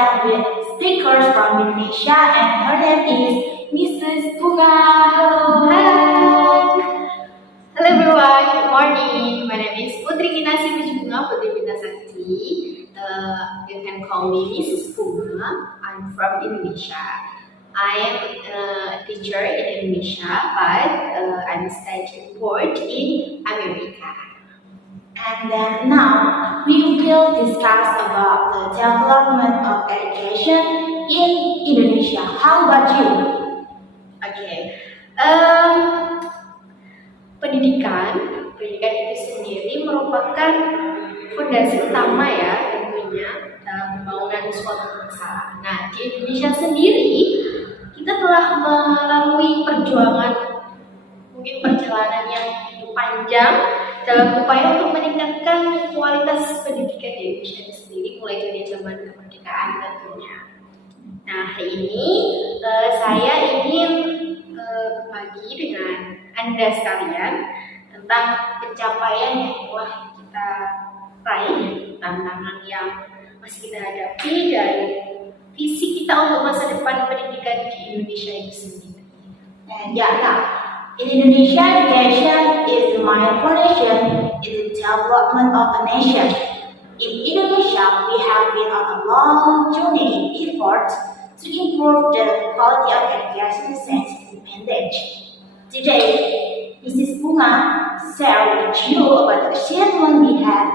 am with speakers from Indonesia and her name is Mrs. Bunga. Hello. Hello everyone, good morning. My name is Putri Kinasi Bunga Putri Binasakti. You can call me Mrs. Bunga. I'm from Indonesia. I am a teacher in Indonesia, but I'm studying abroad in America. And then now we will discuss about the development of education in Indonesia. How about you? Okay. Pendidikan itu sendiri merupakan fondasi utama ya tentunya dalam pembangunan suatu bangsa. Nah, di Indonesia sendiri kita telah melalui perjuangan, mungkin perjalanan yang begitu panjang dalam upaya untuk meningkatkan kualitas pendidikan di Indonesia itu sendiri mulai dari zaman kemerdekaan tentunya. Nah, hari ini saya ingin berbagi dengan Anda sekalian tentang pencapaian yang telah kita raih, tantangan yang masih kita hadapi, dan visi kita untuk masa depan pendidikan di Indonesia itu sendiri. And in Indonesia, education is the main foundation in the development of a nation. In Indonesia, we have been on a long journey in efforts to improve the quality of education since independence. Today, Mrs. Bunga share with you about the achievement we have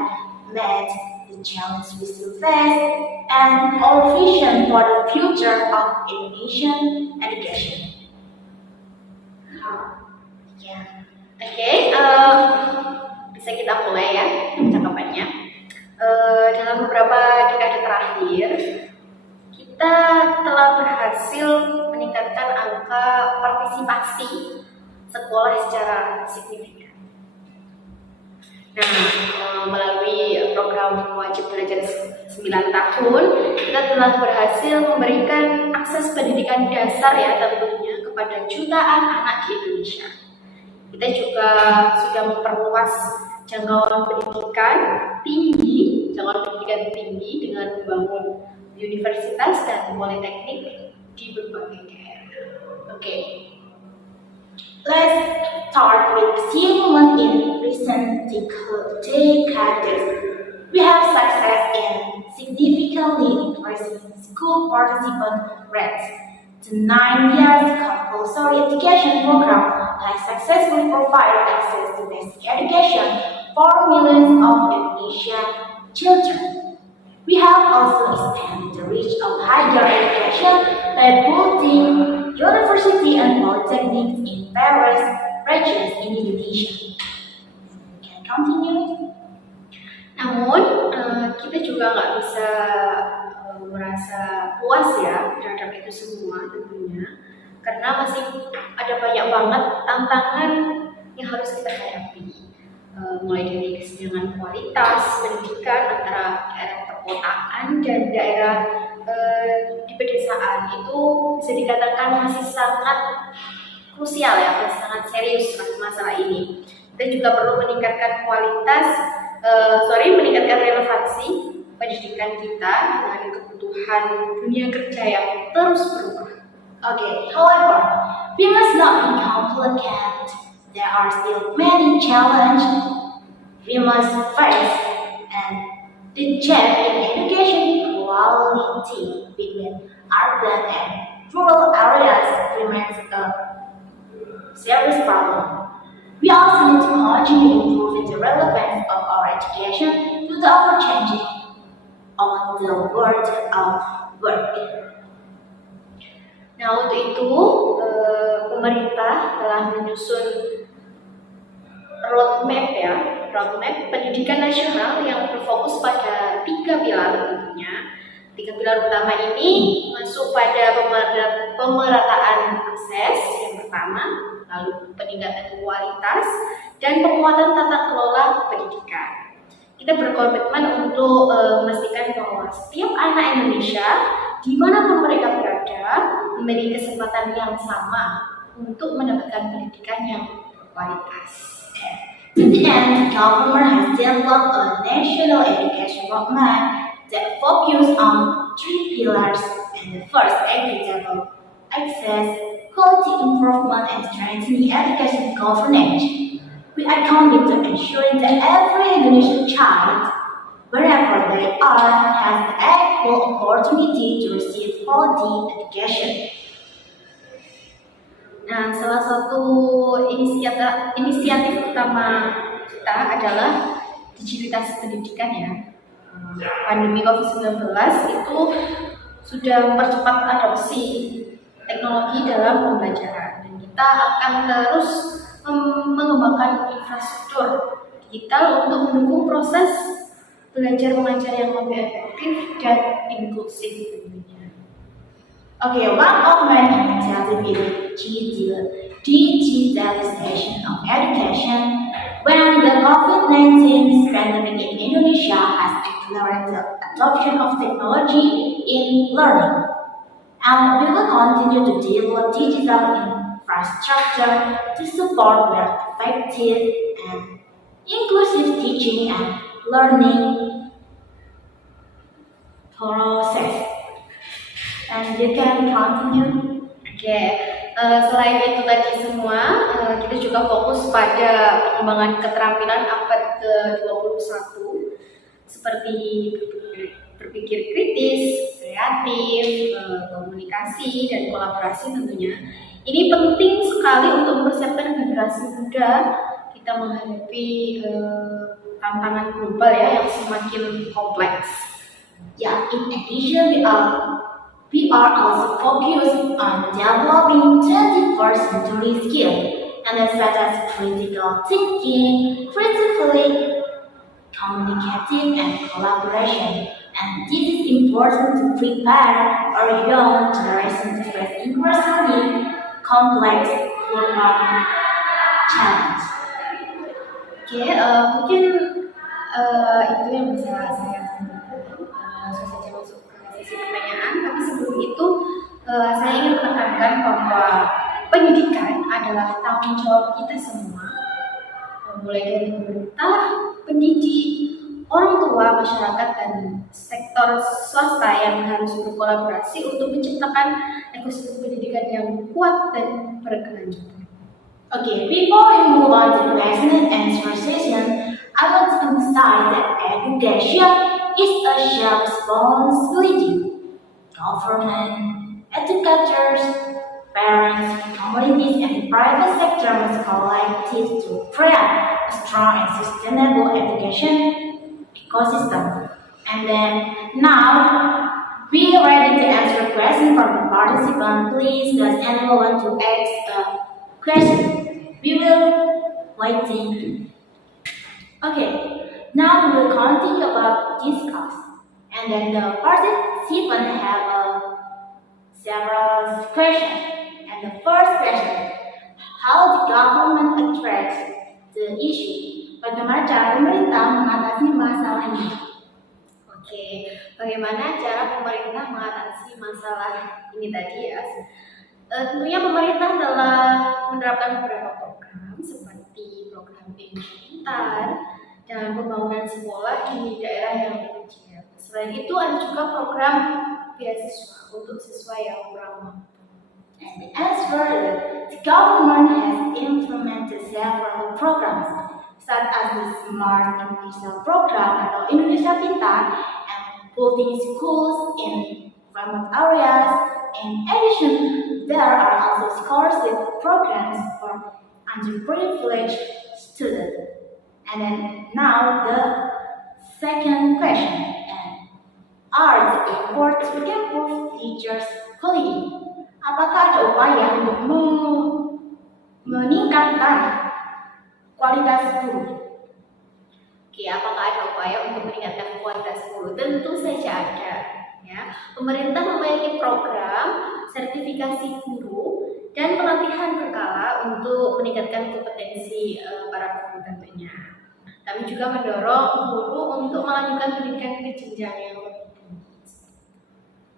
made, the challenges we still face, and our vision for the future of Indonesian education. Bisa kita mulai ya percakapannya. Dalam beberapa dekade terakhir, kita telah berhasil meningkatkan angka partisipasi sekolah secara signifikan. Nah, melalui program wajib belajar 9 tahun, kita telah berhasil memberikan akses pendidikan dasar ya tentunya kepada jutaan anak di Indonesia. Kita juga sudah memperluas jangkauan pendidikan tinggi dengan membangun universitas dan politeknik di berbagai daerah. Let's start with achievement in recent decades. We have success in significantly increasing school participant rates. The 9 years compulsory education program has successfully provided access to basic education for millions of Indonesian children. We have also expanded the reach of higher education by building university and polytechnics in various regions in Indonesia. Can continue. Namun, kita juga nggak bisa merasa puas ya terhadap itu semua tentunya, karena masih ada banyak banget tantangan yang harus kita hadapi. Mulai dari kesenjangan kualitas pendidikan antara daerah perkotaan dan daerah di pedesaan itu bisa dikatakan masih sangat krusial ya, masih sangat serius masalah ini. Kita juga perlu meningkatkan meningkatkan relevansi pendidikan kita dengan kebutuhan dunia kerja yang terus berubah. However, we must not be complacent. There are still many challenges we must face, and the gap in education quality between urban and rural areas remains a serious problem. We also need to continue improving the relevance of our education to the ever-changing on the world of work. Nah, untuk itu pemerintah telah menyusun roadmap pendidikan nasional yang berfokus pada 3 pilar tentunya. 3 pilar utama ini masuk pada pemerataan akses yang pertama, lalu peningkatan kualitas, dan penguatan tata kelola pendidikan. Kita berkomitmen untuk memastikan bahwa setiap anak Indonesia, dimanapun mereka berada, memiliki kesempatan yang sama untuk mendapatkan pendidikan yang berkualitas. To the end, the government has developed a national education roadmap that focuses on three pillars, and the first, equitable access, quality improvement, and strengthening education governance. We are committed to ensuring that every Indonesian child, wherever they are, has the equal opportunity to receive quality education. Nah, salah satu inisiatif utama kita adalah digitalisasi pendidikan ya. Pandemi COVID-19 itu sudah mempercepat adopsi teknologi dalam pembelajaran dan kita akan terus mengembangkan infrastruktur digital untuk mendukung proses belajar mengajar yang lebih efektif dan inklusif tentunya. Okay, one of my initiatives is the digitalization of education. When the COVID-19 pandemic in Indonesia has accelerated the adoption of technology in learning, and we will continue to develop digital infrastructure to support their effective and inclusive teaching and learning process. And you can continue. Oke, selain itu tadi semua, kita juga fokus pada pengembangan keterampilan abad ke-21 seperti berpikir kritis, kreatif, komunikasi, dan kolaborasi tentunya. Ini penting sekali untuk mempersiapkan generasi muda kita menghadapi tantangan global ya yang semakin kompleks. Yeah, in addition, we are also focused on developing 21st century skills, and such as critical thinking, critically communicating, and collaboration. And this is important to prepare our young generation to face increasingly complex global challenge. Oke, mungkin itu yang bisa saya sampaikan. Langsung saja masuk ke sesi pertanyaan. Tapi sebelum itu, saya ingin menekankan bahwa pendidikan adalah tanggung jawab kita semua, mulai dari pemerintah, pendidik, orang tua, masyarakat, dan sektor swasta yang harus berkolaborasi untuk menciptakan ekosistem pendidikan yang kuat dan berkelanjutan. Okay, before we move on to question and answer session, I want to emphasize that education is a shared responsibility. Government, educators, parents, communities, and the private sector must collaborate to create a strong and sustainable education ecosystem. And then now, we are ready to answer questions from the participant. Please, does anyone want to ask a question? We will waiting. Okay, now we will continue about discuss. And then the participant have several questions. And the first question, how the government address the issue? Bagaimana cara pemerintah mengatasi masalah ini? Oke, bagaimana cara pemerintah mengatasi masalah ini tadi ya? Tentunya pemerintah telah menerapkan beberapa program seperti program Pintar dan pembangunan sekolah di daerah yang terpencil. Selain itu ada juga program beasiswa untuk siswa yang kurang mampu. And the answer is the government has implemented several programs such as the Smart Indonesia program atau Indonesia Pintar and building schools in remote areas. In addition, there are also scholarship programs for underprivileged students. And then now the second question, are the efforts to improve teachers' quality? Apakah ada upaya untuk meningkatkan kualitas guru? Oke, apakah ada upaya untuk meningkatkan kualitas guru? Tentu saja ada. Ya, pemerintah memiliki program sertifikasi guru dan pelatihan berkala untuk meningkatkan kompetensi para guru tentunya. Kami juga mendorong guru untuk melanjutkan pendidikan ke jenjang yang lebih tinggi.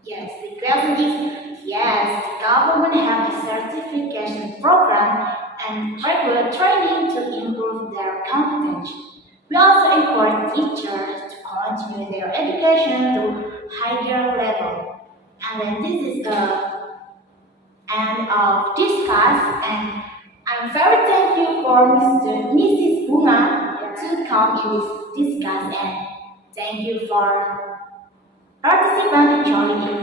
Yes, the question is yes, the government have a certification program and regular training to improve their competence. We also encourage teachers to continue their education to higher level. And then this is the end of this class, and I'm very thankful for Mrs. Bunga to come in this class, and thank you for participating in joining in